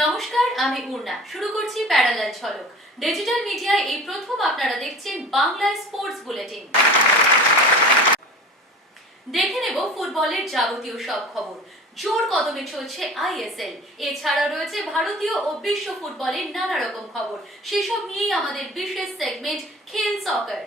নমস্কার, আমি উর্না। শুরু করছি প্যারালাল ঝলক। ডিজিটাল মিডিয়ায় এই প্রথম আপনারা দেখছেন বাংলায় স্পোর্টস বুলেটিন। দেখে নেব ফুটবলের যাবতীয় সব খবর। জোর কদমে চলছে আইএসএল, এছাড়া রয়েছে ভারতীয় ও বিশ্ব ফুটবলের নানা রকম খবর। সেসব নিয়েই আমাদের বিশেষ সেগমেন্ট খেল সকার।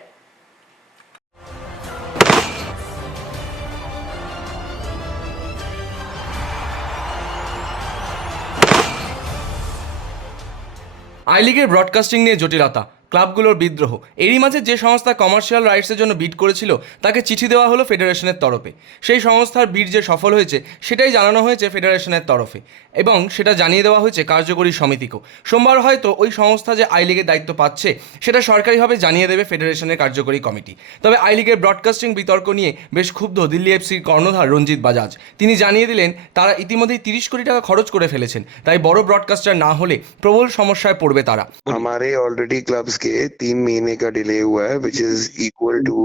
আই লিগের ব্রডকাস্টিং নিয়ে জটিলতা, ক্লাবগুলোর বিদ্রোহ। এরই মাঝে যে সংস্থা কমার্শিয়াল রাইটসের জন্য বিড করেছিল তাকে চিঠি দেওয়া হলো ফেডারেশনের তরফে। সেই সংস্থার বিড যে সফল হয়েছে সেটাই জানানো হয়েছে ফেডারেশনের তরফে, এবং সেটা জানিয়ে দেওয়া হয়েছে কার্যকরী সমিতিকেও। সোমবার হয়তো ওই সংস্থা যে আই লিগের দায়িত্ব পাচ্ছে সেটা সরকারিভাবে জানিয়ে দেবে ফেডারেশনের কার্যকরী কমিটি। তবে আই লিগের ব্রডকাস্টিং বিতর্ক নিয়ে বেশ ক্ষুব্ধ দিল্লি এফসির কর্ণধার রঞ্জিত বাজাজ। তিনি জানিয়ে দিলেন তারা ইতিমধ্যেই 30 কোটি টাকা খরচ করে ফেলেছেন, তাই বড় ব্রডকাস্টার না হলে প্রবল সমস্যায় পড়বে তারা। हमारे ऑलरेडी क्लब्स के 3 महीने का डिले हुआ है, which is equal to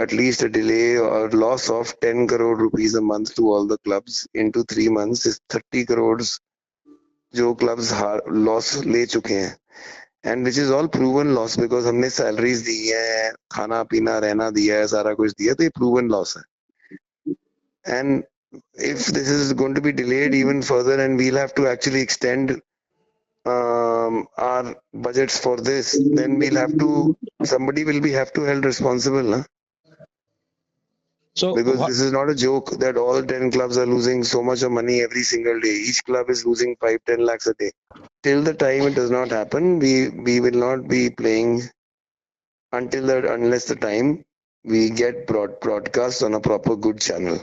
at least a delay or loss of 10 crore rupees a month to all the clubs into 3 months is 30 crores जो clubs लॉस ले चुके हैं, and which is all proven loss because हमने salaries दी है, खाना पीना रहना दिया है, सारा कुछ दिया, तो ये proven loss है. And if this is going to be delayed even further and we'll have to actually extend our budgets for this, then we'll have to, somebody will be have to held responsible, na? So Because this is not a joke that all 10 clubs are losing so much of money every single day. Each club is losing 5-10 lakhs a day. Till the time it does not happen, we will not be playing unless the time we get broadcast on a proper good channel.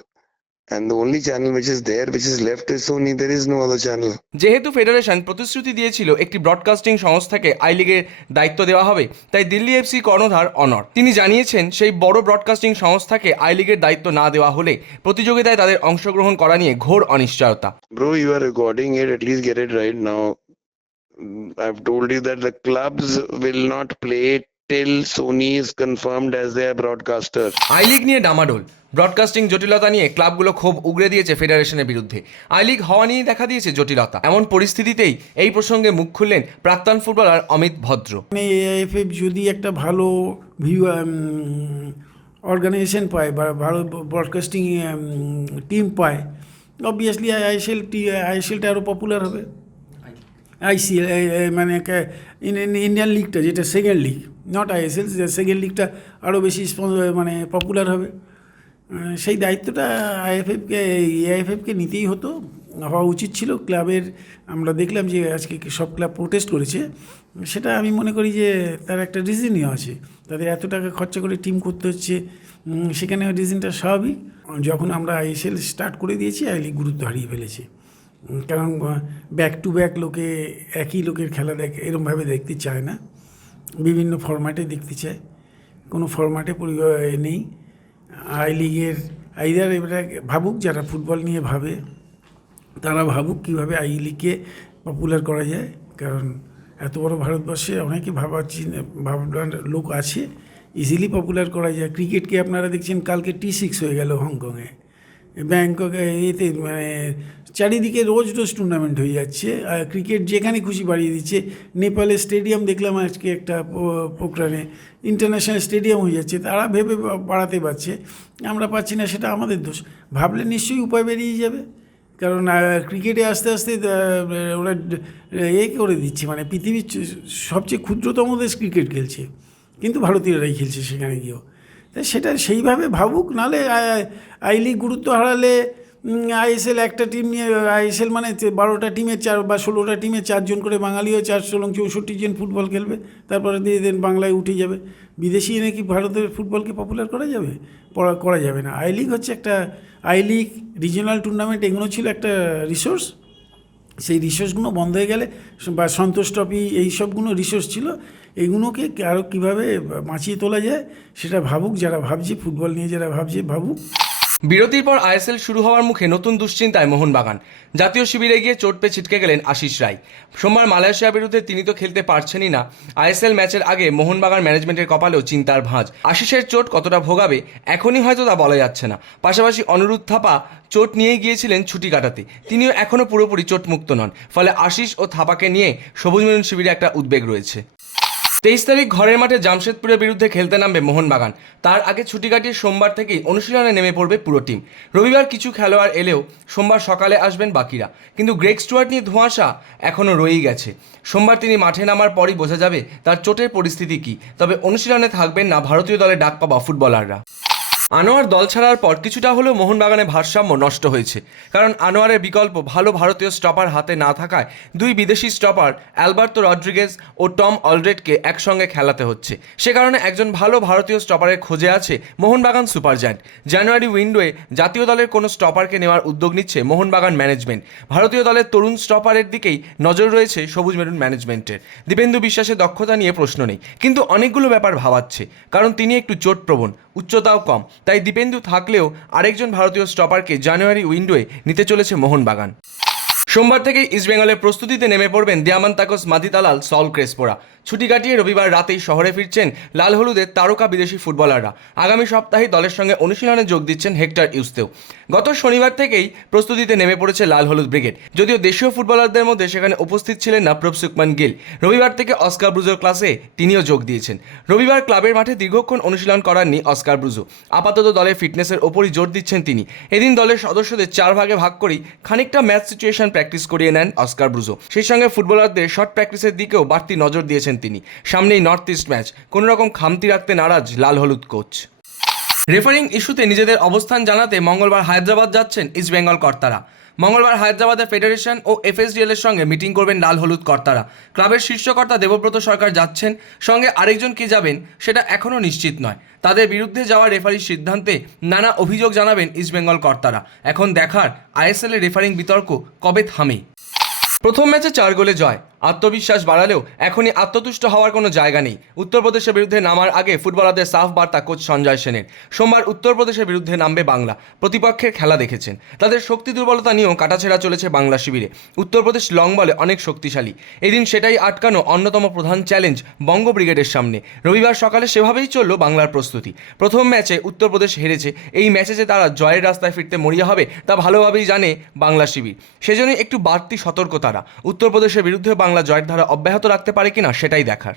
And the only channel which is there, which is left, is Sony. There is no other channel. যেহেতু federation প্রতিশ্রুতি দিয়েছিল একটি broadcasting সংস্থাকে I লিগের দায়িত্ব দেওয়া হবে, তাই দিল্লি এফসি কর্ণধার অনর তিনি জানিয়েছেন সেই বড় ব্রডকাস্টিং সংস্থাকে আই লিগের দায়িত্ব না দেওয়া হলে প্রতিযোগিতায় তাদের অংশগ্রহণ করা নিয়ে ঘোর অনিশ্চয়তা। Bro, you are recording it. At least get it right now. I've told you that the clubs will not play till Sony is confirmed as their broadcaster. I league নিয়ে ডামাডোল, ব্রডকাস্টিং জটিলতা নিয়ে ক্লাবগুলো ক্ষোভ উগরে দিয়েছে ফেডারেশনের বিরুদ্ধে। আই লিগ হওয়া নিয়ে দেখা দিয়েছে জটিলতা। এমন পরিস্থিতিতেই এই প্রসঙ্গে মুখ খুললেন প্রাক্তন ফুটবলার অমিত ভদ্র। এএফএফ যদি একটা ভালো অর্গানাইজেশন পায় বা ভালো ব্রডকাস্টিং টিম পায়, অবভিয়াসলি আইএসএলটা আরও পপুলার হবে। আইসিএল মানে ইন্ডিয়ান লিগটা, যেটা second league, not ISL, second লিগটা আরও বেশি মানে পপুলার হবে। সেই দায়িত্বটা এআইএফএফকে নিতেই হতো, হওয়া উচিত ছিল ক্লাবের। আমরা দেখলাম যে আজকে সব ক্লাব প্রোটেস্ট করেছে, সেটা আমি মনে করি যে তার একটা রিজনই আছে। তাদের এত টাকা খরচা করে টিম করতে হচ্ছে, সেখানে রিজনটা স্বাভাবিক। যখন আমরা আইএসএল স্টার্ট করে দিয়েছি, আই লিগ গুরুত্ব হারিয়ে ফেলেছে। কারণ ব্যাক টু ব্যাক লোকে একই লোকের খেলা এরমভাবে দেখতে চায় না, বিভিন্ন ফরম্যাটে দেখতে চায়। কোনো ফরম্যাটে নেই আই লিগের। আইদার এবারে ভাবুক, যারা ফুটবল নিয়ে ভাবে তারা ভাবুক কীভাবে আই লিগকে পপুলার করা যায়। কারণ এত বড় ভারতবর্ষে অনেকে ভাবার লোক আছে, ইজিলি পপুলার করা যায়। ক্রিকেটকে আপনারা দেখছেন কালকে T6 হয়ে গেল হংকংয়ে, ব্যাংককে, এতে মানে চারিদিকে রোজ টুর্নামেন্ট হয়ে যাচ্ছে। ক্রিকেট যেখানে খুশি বাড়িয়ে দিচ্ছে। নেপালে স্টেডিয়াম দেখলাম আজকে একটা পোখরানে, ইন্টারন্যাশনাল স্টেডিয়াম হয়ে যাচ্ছে। তারা ভেবে বাড়াতে পারছে, আমরা পাচ্ছি না, সেটা আমাদের দোষ। ভাবলে নিশ্চয়ই উপায় বেরিয়ে যাবে। কারণ ক্রিকেটে আস্তে আস্তে ওরা করে দিচ্ছে, মানে পৃথিবীর সবচেয়ে ক্ষুদ্রতম দেশ ক্রিকেট খেলছে, কিন্তু ভারতীয়রাই খেলছে সেখানে গিয়েও। তাই সেটা সেইভাবে ভাবুক। নাহলে আই লিগ গুরুত্ব হারালে আইএসএল একটা টিম নিয়ে, আইএসএল মানে 12টা টিমের 4 বা 16টা টিমের 4 জন করে বাঙালিও 64 জন ফুটবল খেলবে, তারপরে দিয়ে দেন বাংলায় উঠে যাবে। বিদেশি এনে কি ভারতের ফুটবলকে পপুলার করা যাবে? করা যাবে না। আই লিগ হচ্ছে একটা, আই লিগ, রিজিওনাল টুর্নামেন্ট, এগুলো ছিল একটা রিসোর্স। সেই রিসোর্সগুলো বন্ধ হয়ে গেলে, বা সন্তোষ ট্রফি, এই সবগুলো রিসোর্স ছিল, এগুলোকে আরও কীভাবে বাঁচিয়ে তোলা যায় সেটা ভাবুক। যারা ভাবছে ফুটবল নিয়ে, যারা ভাবছে ভাবুক। বিরতির পর আইএসএল শুরু হওয়ার মুখে নতুন দুশ্চিন্তায় মোহনবাগান। জাতীয় শিবিরে গিয়ে চোট পেয়ে ছিটকে গেলেন আশিস রায়। সোমবার মালয়েশিয়ার বিরুদ্ধে তিনি তো খেলতে পারছেনই না, আইএসএল ম্যাচের আগে মোহনবাগান ম্যানেজমেন্টের কপালেও চিন্তার ভাঁজ। আশিসের চোট কতটা ভোগাবে এখনই হয়তো তা বলা যাচ্ছে না। পাশাপাশি অনিরুদ্ধ থাপা চোট নিয়েই গিয়েছিলেন ছুটি কাটাতে, তিনিও এখনও পুরোপুরি চোটমুক্ত নন। ফলে আশিস ও থাপাকে নিয়ে সবুজ মেরুন শিবিরে একটা উদ্বেগ রয়েছে। 23 তারিখ ঘরের মাঠে জামশেদপুরের বিরুদ্ধে খেলতে নামবে মোহনবাগান। তার আগে ছুটি কাটিয়ে সোমবার থেকেই অনুশীলনে নেমে পড়বে পুরো টিম। রবিবার কিছু খেলোয়াড় এলেও সোমবার সকালে আসবেন বাকিরা। কিন্তু গ্রেগ স্টুয়ার্ট নিয়ে ধোঁয়াশা এখনও রয়েই গেছে। সোমবার তিনি মাঠে নামার পরই বোঝা যাবে তার চোটের পরিস্থিতি কী। তবে অনুশীলনে থাকবেন না ভারতীয় দলে ডাক পাওয়া ফুটবলাররা। আনোয়ার দল ছাড়ার পর কিছুটা হলেও মোহনবাগানের ভারসাম্য নষ্ট হয়েছে, কারণ আনোয়ারের বিকল্প ভালো ভারতীয় স্টপার হাতে না থাকায় দুই বিদেশি স্টপার অ্যালবার্তো রড্রিগেজ ও টম অলড্রেডকে একসঙ্গে খেলাতে হচ্ছে। সে কারণে একজন ভালো ভারতীয় স্টপারের খোঁজে আছে মোহনবাগান সুপার জায়ান্ট। জানুয়ারি উইন্ডোয়ে জাতীয় দলের কোনো স্টপারকে নেওয়ার উদ্যোগ নিচ্ছে মোহনবাগান ম্যানেজমেন্ট। ভারতীয় দলের তরুণ স্টপারের দিকেই নজর রয়েছে সবুজ মেরুন ম্যানেজমেন্টের। দীপেন্দু বিশ্বাসের দক্ষতা নিয়ে প্রশ্ন নেই, কিন্তু অনেকগুলো ব্যাপার ভাবাচ্ছে, কারণ তিনি একটু চোটপ্রবণ, উচ্চতাও কম। তাই দীপেন্দু থাকলেও আরেকজন ভারতীয় স্টপারকে জানুয়ারি উইন্ডোয়ে নিতে চলেছে মোহনবাগান। সোমবার থেকেই ইস্টবেঙ্গলের প্রস্তুতিতে নেমে পড়বেন দিয়ামান্তাকোস মাদিতালাল সল ক্রেসপোরা। ছুটি কাটিয়ে রবিবার রাতেই শহরে ফিরছেন লাল হলুদের তারকা বিদেশি ফুটবলাররা। আগামী সপ্তাহেই দলের সঙ্গে অনুশীলনে যোগ দিচ্ছেন হেক্টর ইউস্তেও। গত শনিবার থেকেই প্রস্তুতিতে নেমে পড়েছে লাল হলুদ ব্রিগেড। যদিও দেশীয় ফুটবলারদের মধ্যে সেখানে উপস্থিত ছিলেন না প্রভ সুকমান গিল। রবিবার থেকে অস্কার ব্রুজোর ক্লাসে তিনিও যোগ দিয়েছেন। রবিবার ক্লাবের মাঠে দীর্ঘক্ষণ অনুশীলন করাননি অস্কার ব্রুজো। আপাতত দলের ফিটনেসের ওপরই জোর দিচ্ছেন তিনি। এদিন দলের সদস্যদের 4 ভাগে ভাগ করেই খানিকটা ম্যাচ সিচুয়েশন প্র্যাকটিস করিয়ে নেন অস্কার ব্রুজো। সেই সঙ্গে ফুটবলারদের শর্ট প্র্যাকটিসের দিকেও বাড়তি নজর দিয়েছেন তিনি। সামনেই নর্থ ইস্ট ম্যাচ, কোনো রকম খামতি রাখতে নারাজ লাল হলুদ কোচ। রেফারিং ইস্যুতে নিজেদের অবস্থান জানাতে মঙ্গলবার হায়দ্রাবাদ যাচ্ছেন ইস্টবেঙ্গল কর্তারা। মঙ্গলবার হায়দ্রাবাদের ফেডারেশন ও এফএসডিএল এর সঙ্গে মিটিং করবেন লাল হলুদ কর্তারা। ক্লাবের শীর্ষকর্তা দেবব্রত সরকার যাচ্ছেন, সঙ্গে আরেকজন কে যাবেন সেটা এখনও নিশ্চিত নয়। তাদের বিরুদ্ধে যাওয়া রেফারির সিদ্ধান্তে নানা অভিযোগ জানাবেন ইস্টবেঙ্গল কর্তারা। এখন দেখার আইএসএল এর রেফারিং বিতর্ক কবে থামে। প্রথম ম্যাচে 4 গোলে জয়, আত্মবিশ্বাস বাড়ালেও এখনই আত্মতুষ্ট হওয়ার কোনো জায়গা নেই। উত্তরপ্রদেশের বিরুদ্ধে নামার আগে ফুটবলারদের সাফ বার্তা কোচ সঞ্জয় সেনের। সোমবার উত্তরপ্রদেশের বিরুদ্ধে নামবে বাংলা। প্রতিপক্ষের খেলা দেখেছেন, তাদের শক্তি দুর্বলতা নিয়েও কাটাছেড়া চলেছে বাংলা শিবিরে। উত্তরপ্রদেশ লং বলে অনেক শক্তিশালী। এদিন সেটাই আটকানো অন্যতম প্রধান চ্যালেঞ্জ বঙ্গ ব্রিগেডের সামনে। রবিবার সকালে সেভাবেই চলল বাংলার প্রস্তুতি। প্রথম ম্যাচে উত্তরপ্রদেশ হেরেছে, এই ম্যাচে যে তারা জয়ের রাস্তায় ফিরতে মরিয়া হবে তা ভালোভাবেই জানে বাংলা শিবির। সেজন্যই একটু বাড়তি সতর্ক তারা। উত্তরপ্রদেশের বিরুদ্ধে বাংলা জয়ের ধারা অব্যাহত রাখতে পারে কিনা সেটাই দেখার।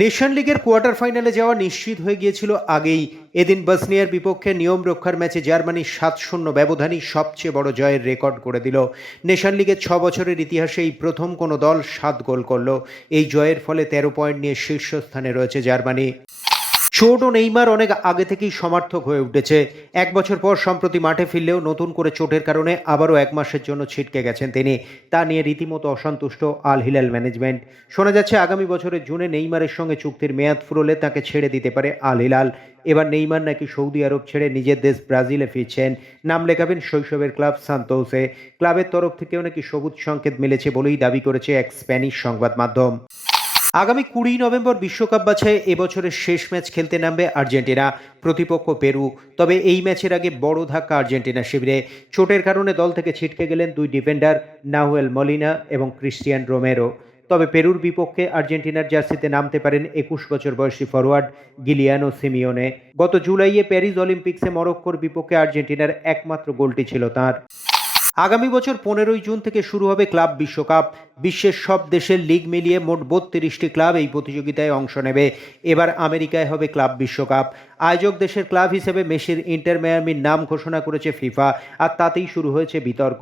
নেশন লিগের কোয়ার্টার ফাইনালে যাওয়া নিশ্চিত হয়ে গিয়েছিল আগেই। এদিন বসনিয়ার বিপক্ষে নিয়ম রক্ষার ম্যাচে জার্মানি 7-0 ব্যবধানই সবচেয়ে বড় জয়ের রেকর্ড করে দিল। নেশন লিগের 6 বছরের ইতিহাসে এই প্রথম কোনো দল 7 গোল করল। এই জয়ের ফলে 13 পয়েন্ট নিয়ে শীর্ষস্থানে রয়েছে জার্মানি। চোট ও নেইমার অনেক আগে থেকেই সমর্থক হয়ে উঠেছে। 1 বছর পর সম্প্রতি মাঠে ফিরলেও নতুন করে চোটের কারণে আবারও 1 মাসের জন্য ছিটকে গেছেন তিনি। তা নিয়ে রীতিমতো অসন্তুষ্ট আল হিলাল ম্যানেজমেন্ট। শোনা যাচ্ছে আগামী বছরের জুনে নেইমারের সঙ্গে চুক্তির মেয়াদ ফুরোলে তাকে ছেড়ে দিতে পারে আল হিলাল। এবার নেইমার নাকি সৌদি আরব ছেড়ে নিজের দেশ ব্রাজিলে ফিরছেন। নাম লেখাবেন শৈশবের ক্লাব সান্তোসে। ক্লাবের তরফ থেকেও নাকি সবুজ সংকেত মিলেছে বলেই দাবি করেছে এক স্প্যানিশ সংবাদ মাধ্যম। আগামী 20 নভেম্বর বিশ্বকাপ বাছাই এবছরের শেষ ম্যাচ খেলতে নামবে আর্জেন্টিনা, প্রতিপক্ষ পেরু। তবে এই ম্যাচের আগে বড় ধাক্কা আর্জেন্টিনা শিবিরে। চোটের কারণে দল থেকে ছিটকে গেলেন 2 ডিফেন্ডার নাহুয়েল মলিনা এবং ক্রিস্টিয়ান রোমেরো। তবে পেরুর বিপক্ষে আর্জেন্টিনার জার্সিতে নামতে পারেন 21 বছর বয়সী ফরওয়ার্ড গিলিয়ানো সিমিওনে। গত জুলাইয়ে প্যারিস অলিম্পিক্সে মরক্কোর বিপক্ষে আর্জেন্টিনার একমাত্র গোলটি ছিল তাঁর। আগামী বছর 15 জুন থেকে শুরু হবে ক্লাব বিশ্বকাপ। বিশ্বের সব দেশের লিগ মিলিয়ে মোট 32টি ক্লাব এই প্রতিযোগিতায় অংশ নেবে। এবার আমেরিকায় হবে ক্লাব বিশ্বকাপ। আয়োজক দেশের ক্লাব হিসেবে মেসির ইন্টার মায়ামির নাম ঘোষণা করেছে ফিফা, আর তাতেই শুরু হয়েছে বিতর্ক।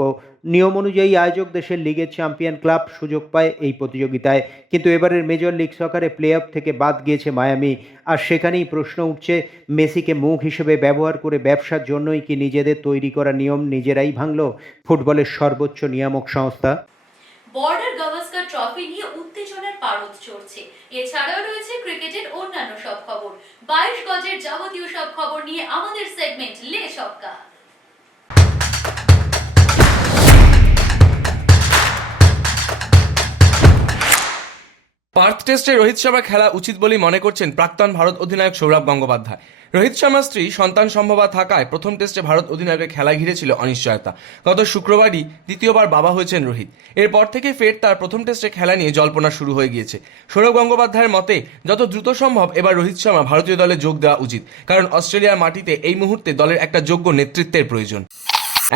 নিয়ম অনুযায়ী আয়োজক দেশের লিগের চ্যাম্পিয়ন ক্লাব সুযোগ পায় এই প্রতিযোগিতায়, কিন্তু এবারের মেজর লিগ সকারে প্লে অফ থেকে বাদ গিয়েছে মায়ামি। আর সেখানেই প্রশ্ন উঠছে, মেসিকে মুখ হিসেবে ব্যবহার করে ব্যবসার জন্যই কি নিজেদের তৈরি করা নিয়ম নিজেরাই ভাঙল ফুটবলের সর্বোচ্চ নিয়ামক সংস্থা? বর্ডার গাভাস্কার ট্রফি নিয়ে উত্তেজনার পারদ চড়ছে। এছাড়াও রয়েছে ক্রিকেটের অন্যান্য সব খবর। 22 গজের যাবতীয় সব খবর নিয়ে আমাদের সেগমেন্ট লে ছক্কা। পার্থ টেস্টে রোহিত শর্মা খেলা উচিত বলেই মনে করছেন প্রাক্তন ভারত অধিনায়ক সৌরভ গঙ্গোপাধ্যায়। রোহিত শর্মার স্ত্রী সন্তান সম্ভবা থাকায় প্রথম টেস্টে ভারত অধিনায়কের খেলা ঘিরেছিল অনিশ্চয়তা। গত শুক্রবারই দ্বিতীয়বার বাবা হয়েছেন রোহিত। এরপর থেকে ফের তার প্রথম টেস্টে খেলা নিয়ে জল্পনা শুরু হয়ে গিয়েছে। সৌরভ গঙ্গোপাধ্যায়ের মতে যত দ্রুত সম্ভব এবার রোহিত শর্মা ভারতীয় দলে যোগ দেওয়া উচিত, কারণ অস্ট্রেলিয়ার মাটিতে এই মুহূর্তে দলের একটা যোগ্য নেতৃত্বের প্রয়োজন।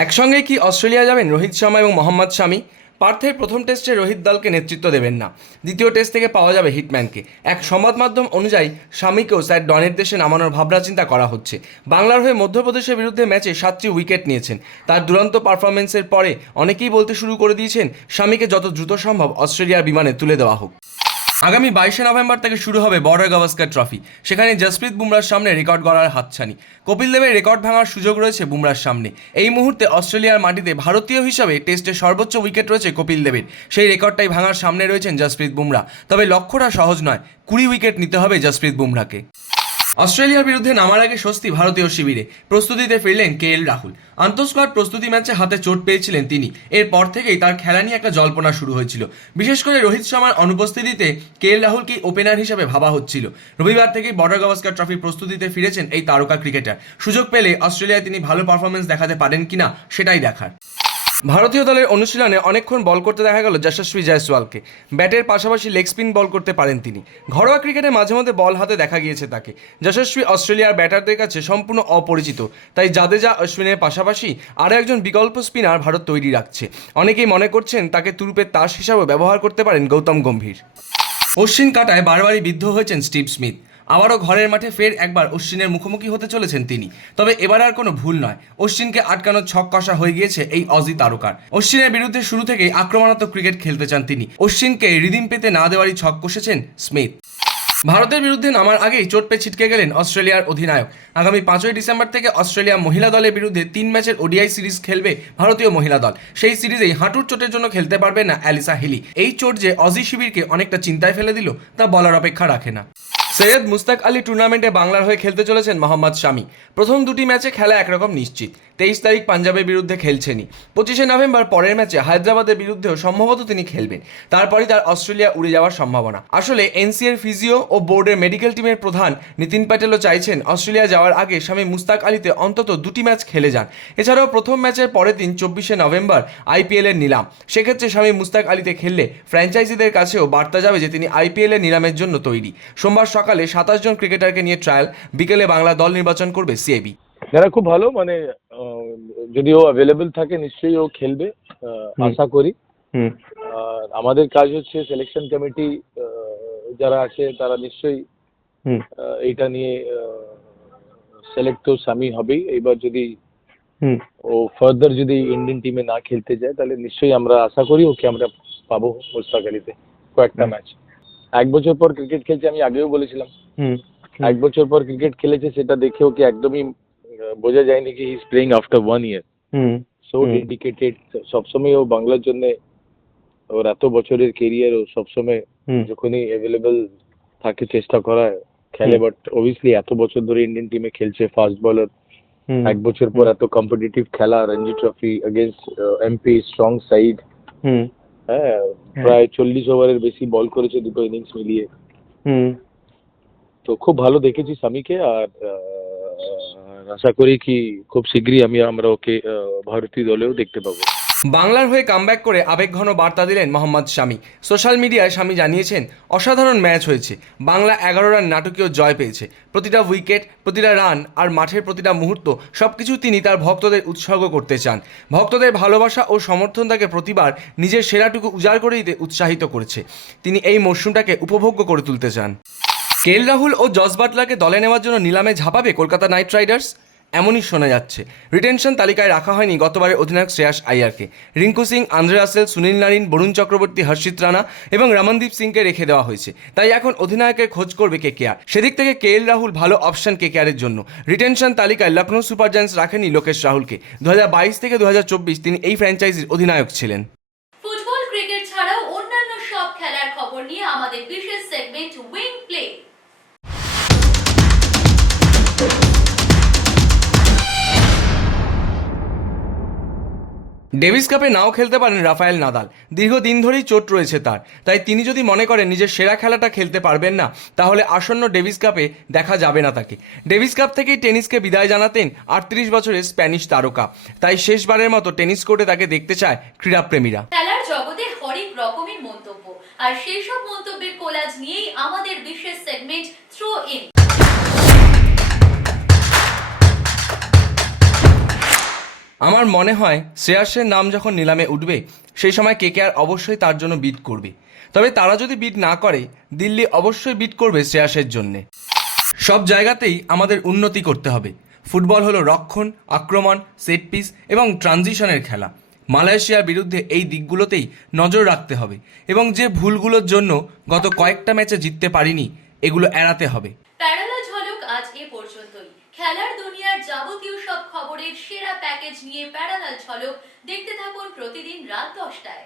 একসঙ্গে কি অস্ট্রেলিয়া যাবেন রোহিত শর্মা এবং মোহাম্মদ শামি? পার্থের প্রথম টেস্টে রোহিত দলকে নেতৃত্ব দেবেন না, দ্বিতীয় টেস্ট থেকে পাওয়া যাবে হিটম্যানকে। এক সংবাদ মাধ্যম অনুযায়ী স্বামীকেও স্যার ডনের দেশে নামানোর ভাবনা চিন্তা করা হচ্ছে। বাংলার হয়ে মধ্যপ্রদেশের বিরুদ্ধে ম্যাচে 7টি উইকেট নিয়েছেন। তার দুরন্ত পারফরমেন্সের পরে অনেকেই বলতে শুরু করে দিয়েছেন স্বামীকে যত দ্রুত সম্ভব অস্ট্রেলিয়ার বিমানে তুলে দেওয়া হোক। আগামী 22শে নভেম্বর থেকে শুরু হবে বর্ডার গাভাস্কার ট্রফি। সেখানে জসপ্রীত বুমরার সামনে রেকর্ড গড়ার হাতছানি। কপিল দেবের রেকর্ড ভাঙার সুযোগ রয়েছে বুমরার সামনে। এই মুহূর্তে অস্ট্রেলিয়ার মাটিতে ভারতীয় হিসাবে টেস্টে সর্বোচ্চ উইকেট রয়েছে কপিল দেবের। সেই রেকর্ডটাই ভাঙার সামনে রয়েছেন জসপ্রীত বুমরা। তবে লক্ষ্যটা সহজ নয়, 20 উইকেট নিতে হবে জসপ্রীত বুমরাকে। অস্ট্রেলিয়ার বিরুদ্ধে নামার আগে স্বস্তি ভারতীয় শিবিরে, প্রস্তুতিতে ফিরলেন KL রাহুল। আন্তঃস্কোয়াড প্রস্তুতি ম্যাচে হাতে চোট পেয়েছিলেন তিনি। এরপর থেকেই তার খেলা নিয়ে একটা জল্পনা শুরু হয়েছিল। বিশেষ করে রোহিত শর্মার অনুপস্থিতিতে KL রাহুলকে ওপেনার হিসেবে ভাবা হচ্ছিল। রবিবার থেকেই বর্ডার গাভাস্কার ট্রফির প্রস্তুতিতে ফিরেছেন এই তারকা ক্রিকেটার। সুযোগ পেলে অস্ট্রেলিয়ায় তিনি ভালো পারফরমেন্স দেখাতে পারেন কিনা সেটাই দেখার। ভারতীয় দলের অনুশীলনে অনেকক্ষণ বল করতে দেখা গেল যশস্বী জয়সওয়ালকে। ব্যাটের পাশাপাশি লেগ স্পিন বল করতে পারেন তিনি। ঘরোয়া ক্রিকেটে মাঝে মধ্যে বল হাতে দেখা গিয়েছে তাকে। যশস্বী অস্ট্রেলিয়ার ব্যাটারদের কাছে সম্পূর্ণ অপরিচিত, তাই জাদেজা অশ্বিনের পাশাপাশি আরও একজন বিকল্প স্পিনার ভারত তৈরি রাখছে। অনেকেই মনে করছেন তাকে তুরুপের তাস হিসাবে ব্যবহার করতে পারেন গৌতম গম্ভীর। অশ্বিন কাটায় বারবারই বিদ্ধ হয়েছেন স্টিভ স্মিথ। আবারও ঘরের মাঠে ফের একবার অশ্বিনের মুখোমুখি হতে চলেছেন তিনি। তবে এবার আর কোনো ভুল নয়, অশ্বিনকে আটকানোর ছক কষা হয়ে গিয়েছে এই অজি তারকার। অশ্বিনের বিরুদ্ধে শুরু থেকেই আক্রমণাত্মক ক্রিকেট খেলতে চান তিনি। অশ্বিনকে রিদিম পেতে না দেওয়ারই ছক কষেছেন স্মিথ। ভারতের বিরুদ্ধে নামার আগেই চোট পেয়ে ছিটকে গেলেন অস্ট্রেলিয়ার অধিনায়ক। আগামী 5ই ডিসেম্বর থেকে অস্ট্রেলিয়া মহিলা দলের বিরুদ্ধে 3 ম্যাচের ODI সিরিজ খেলবে ভারতীয় মহিলা দল। সেই সিরিজেই হাঁটুর চোটের জন্য খেলতে পারবে না অ্যালিসা হিলি। এই চোট যে অজি শিবিরকে অনেকটা চিন্তায় ফেলে দিল তা বলার অপেক্ষা রাখে না। সৈয়দ মুস্তাক আলী টুর্নামেন্টে বাংলার হয়ে খেলতে চলেছেন মোহাম্মদ শামি। প্রথম 2টি ম্যাচে খেলা একরকম নিশ্চিত। 23 তারিখ পাঞ্জাবের বিরুদ্ধে খেলছেনই। 25শে নভেম্বর পরের ম্যাচে হায়দ্রাবাদের বিরুদ্ধেও সম্ভবত তিনি খেলবেন। তারপরই তার অস্ট্রেলিয়া উড়ে যাওয়ার সম্ভাবনা। আসলে NCAর ফিজিও ও বোর্ডের মেডিকেল টিমের প্রধান নিতিন প্যাটেলও চাইছেন অস্ট্রেলিয়া যাওয়ার আগে শামি মুস্তাক আলীতে অন্তত 2টি ম্যাচ খেলে যান। এছাড়াও প্রথম ম্যাচের পরের দিন 24শে নভেম্বর IPL-এর নিলাম। সেক্ষেত্রে শামি মুস্তাক আলীতে খেললে ফ্র্যাঞ্চাইজিদের কাছেও বার্তা যাবে যে তিনি IPL-এর নিলামের জন্য তৈরি। সোমবার সকালে 27 জন ক্রিকেটারকে নিয়ে ট্রায়াল, বিকেলে বাংলা দল নির্বাচন করবে CIB। যারা খুব ভালো, মানে যদি ও অ্যাভেলেবল থাকে নিশ্চয়ই ও খেলবে আশা করি। আর আমাদের কাজ হচ্ছে সিলেকশন কমিটি যারা আছে তারা নিশ্চয়ই এইটা নিয়ে সিলেক্ট তো শামি হবেই। এবার যদি ও ফার্দার যদি ইন্ডিয়ান টিমে না খেলতে যায় তাহলে নিশ্চয়ই আমরা আশা করি ওকে আমরা পাবো মুস্তাক আলীতে কয়েকটা ম্যাচ। 1 বছর পর ক্রিকেট খেলছে, আমি আগেও বলেছিলাম। 1 বছর পর ক্রিকেট খেলেছে, সেটা দেখে ওকে একদমই বোঝা যায়নি কি he is playing after 1 year. So dedicated, সবসময় ও বাংলার জন্য ওর এত বছরের কেরিয়ার, ও সবসময় যখনই অ্যাভেলেবল থাকে চেষ্টা করা খেলে। বাট অবভিয়াসলি এত বছর ধরে ইন্ডিয়ান টিমে খেলছে, ফাস্ট বলার। 1 বছর পর এত কম্পিটিটিভ খেলা, Ranji trophy against MP, strong side. হ্যাঁ, প্রায় 40 ওভারের বেশি বল করেছে দুটো ইনিংস মিলিয়ে। তো খুব ভালো দেখেছি শামিকে। আর আশা করি কি খুব শীঘ্রই আমরা ওকে ভারতীয় দলেও দেখতে পাবো। বাংলার হয়ে কামব্যাক করে আবেগঘন বার্তা দিলেন মোহাম্মদ শামি। সোশ্যাল মিডিয়ায় শামি জানিয়েছেন, অসাধারণ ম্যাচ হয়েছে। বাংলা 11 রান নাটকীয় জয় পেয়েছে। প্রতিটা উইকেট, প্রতিটা রান আর মাঠের প্রতিটা মুহূর্ত সবকিছু তিনি তার ভক্তদের উৎসর্গ করতে চান। ভক্তদের ভালোবাসা ও সমর্থন তাকে প্রতিবার নিজের সেরাটুকু উজাড় করে দিতে উৎসাহিত করেছে। তিনি এই মরশুমটাকে উপভোগ্য করে তুলতে চান। KL রাহুল ও জস বাটলারকে দলে নেওয়ার জন্য নিলামে ঝাঁপাবে কলকাতা নাইট রাইডার্স, এমনই শোনা যাচ্ছে। রিটেনশন তালিকায় রাখা হয়নি গতবারের অধিনায়ক শ্রেয়াস আইয়ারকে। রিঙ্কু সিং, আন্দ্রে রাসেল, সুনীল নারিন, বরুণ চক্রবর্তী, হর্ষিত রানা এবং রমনদীপ সিংকে রেখে দেওয়া হয়েছে। তাই এখন অধিনায়কের খোঁজ করবে KKR। সেদিক থেকে KL রাহুল ভালো অপশন KKR-এর জন্য। রিটেনশন তালিকায় লখনৌ সুপার জায়ান্টস রাখেনি লোকেশ রাহুলকে। 2022 থেকে 2024 তিনি এই ফ্র্যাঞ্চাইজির অধিনায়ক ছিলেন। ফুটবল, ক্রিকেট ছাড়াও অন্যান্য সব খেলার খবর নিয়ে আমাদের বিশেষ সেগমেন্ট উইং প্লে। ডেভিস কাপে নাও খেলতে পারেন রাফায়েল নাদাল। দীর্ঘদিন ধরেই চোট রয়েছে তার, তাই তিনি যদি মনে করেন নিজের সেরা খেলাটা খেলতে পারবেন না, তাহলে আসন্ন ডেভিস কাপে দেখা যাবে না তাকে। ডেভিস কাপ থেকেই টেনিসকে বিদায় জানাতেন 38 বছরের স্প্যানিশ তারকা, তাই শেষবারের মতো টেনিস কোর্টে তাকে দেখতে চায় ক্রীড়াপ্রেমীরা। খেলার জগতে হরেক রকমের মন্তব্য, আর সেই সব মন্তব্যের কোলাজ নিয়েই আমাদের বিশেষ সেগমেন্ট থ্রো ইন। আমার মনে হয় শ্রেয়াসের নাম যখন নিলামে উঠবে, সেই সময় কেকেআর অবশ্যই তার জন্য বিড করবে। তবে তারা যদি বিড না করে, দিল্লি অবশ্যই বিড করবে শ্রেয়াসের জন্যে। সব জায়গাতেই আমাদের উন্নতি করতে হবে। ফুটবল হলো রক্ষণ, আক্রমণ, সেট পিস এবং ট্রানজিশনের খেলা। মালয়েশিয়ার বিরুদ্ধে এই দিকগুলোতেই নজর রাখতে হবে এবং যে ভুলগুলোর জন্য গত কয়েকটা ম্যাচে জিততে পারিনি, এগুলো এড়াতে হবে। প্যারালাল ঝলক আজ এ পর্যন্তই। খেলার দুনিয়ার যাবতীয় সব খবরের সেরা প্যাকেজ নিয়ে প্যারালাল ঝলক দেখতে থাকুন প্রতিদিন রাত 10টায়।